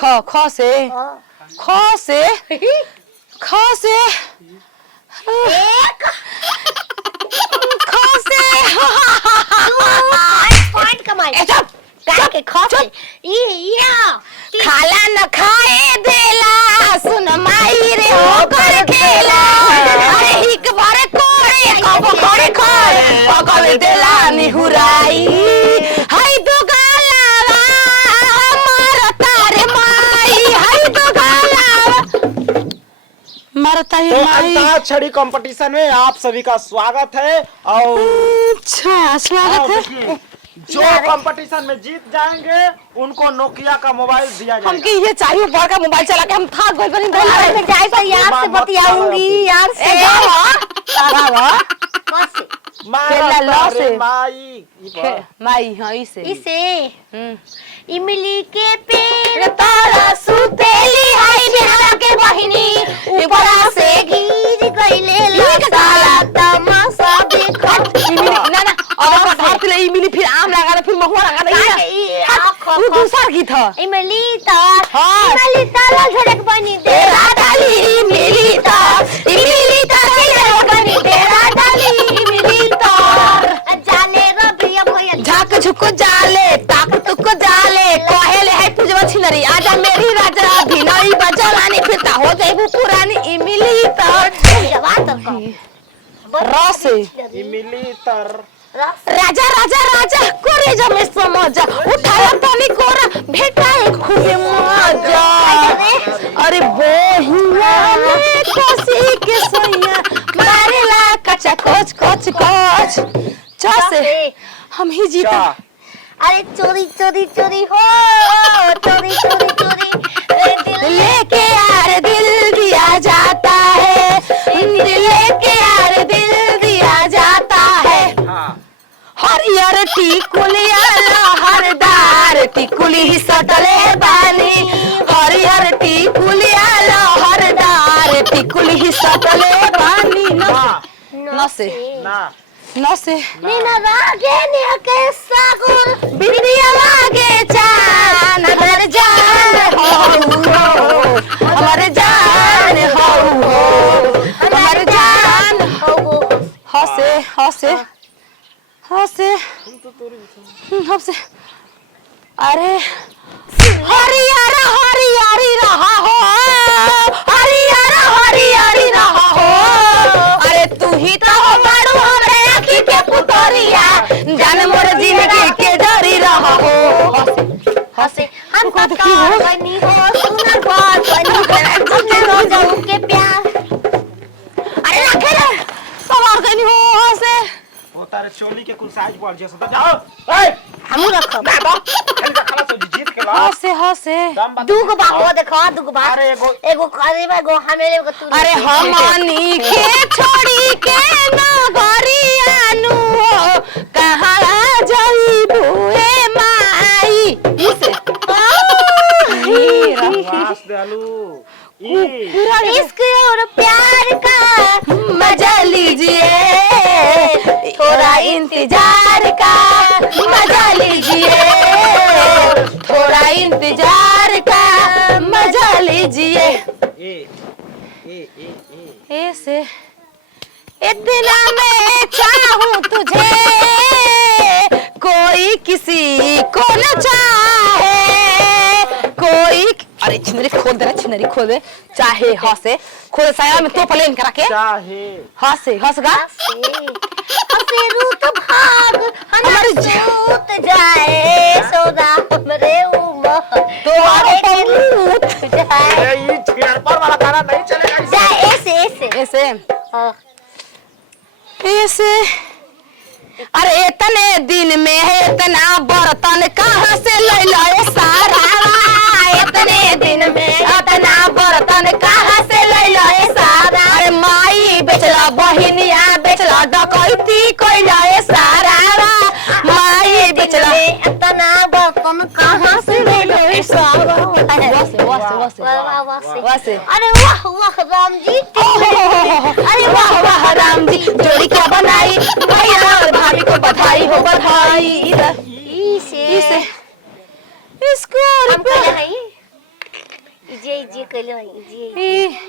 ख से ख से ख से एक ख से पॉइंट कमाई का के ख से खाला न खाए देला सुन माई रे हो कर खेला अरे हिक बारे कोरे कब करे खाए पकड़ देला निहुराई हाय दो गालावा मारता रे माई हाय दो गालावा मारता है तो माई। अंताक्षरी कंपटीशन में आप सभी का स्वागत है और अच्छा स्वागत है। देखिए, जो कंपटीशन में जीत जाएंगे उनको नोकिया का मोबाइल दिया जाएगा। हमके ये चाहिए बड़ का मोबाइल चला के हम थक गए बनी अरे मैं जाए तो यार से बतियाऊंगी यार से खेला लो से। माई माई हां इसे इसे इमली के पेड़ तारा सुतेली हाय बिहार के बहिनी ऊपर से गिर गईले साला तमाशा देखो ना ना अब भारत ले इमली फिर आम लगा दे फिर महुआ लगा दे वो दूसरा गीत है इमली ताला झड़क बनी तेरा डाली इमली तार बनी तेरा डाली इमली तार जाले रबिया भैया झाक झुको जाले ताकत को जाले कोहेले है पूजवा छिनरी आजा मेरी राजा भिनई बजरानी फिरता हो जाइबू पुरानी इमली तार जवाब तो रस इमली तर राजा राजा राजा कोरे जमे समझ उठाया तनी कोरा भेटाए खूबे मजा अरे बहुआ में कोसी के सोया मारेला कचा कोच कोच कोच चसे हम ही जीता। अरे चोरी चोरी चोरी हो चोरी चोरी चोरी लेके यार दिल दिया जाता है लेके यार दिल दिया जाता है हरियर टिकुलिया लहरदार टिकुली ही सटले बानी हरियर टिकुलिया लहरदार टिकुली ही सटले बानी नसे ना नसे नीना रागे निया के सागुर बिंदिया लागे चान हमारे जान हो हमारे जान हो हमारे जान हंसे हंसे हंसे हंसे अरे हरियर हरियारी रहा हो हरियर हरियारी रहा हो अरे तू ही तो बड़ू हमरे आँखी के पुतरिया जान मोर जिंदगी के जरी रहा हो हंसे हम का कार बनी हो सुनर बात बनी अपने रोजों के प्यार अरे रखे रे सवार कनी हो हंसे वो तारे चोली के कुल साइज बढ़ जैसा जाओ ए हमू रखब बाबा खेल खाला तो जीत के ला हंसे हंसे दूगो बाबू देखो दूगो बा अरे एगो करीब एगो हमें एगो तू अरे हमनी के छोड़ी के नगरियानु कहाँ जाइबू ए माई इसे वास दयालु इश्क और प्यार का मजा लीजिए थोड़ा इंतजार का मजा लीजिए थोड़ा इंतजार का मजा लीजिए ऐसे इतना मैं चाहूं तुझे कोई किसी को न चाहे कोई अरे छिनरी खोल दे छिनरी खोल दे चाहे हंसे खोल साया में तो प्लेन करा के चाहे हंसे हंसगा हंसे रूत भाग हमारे सूत जाए सौदा हमरे उमर तुम्हारे पलूट जाए ये छेड़पर वाला गाना नहीं चलेगा जाए ऐसे ऐसे ऐसे हाँ। ऐसे अरे इतने दिन में है इतना बर्तन कहाँ से ले लाए सारा इतने दिन में इतना बर्तन कहाँ से ले लाए सारा अरे माई बेचला बहिनिया बेचला डकैती कोई लाए सारा माई बेचला इतना बर्तन कहाँ से ले लाए सारा वैसे अरे वाह वाह राम जी अरे वाह वाह राम जी जोड़ी क्या बनाई भैया और भाभी को बधाई हो बधाई इसे इसको हम कहले हई कइले हई जी ई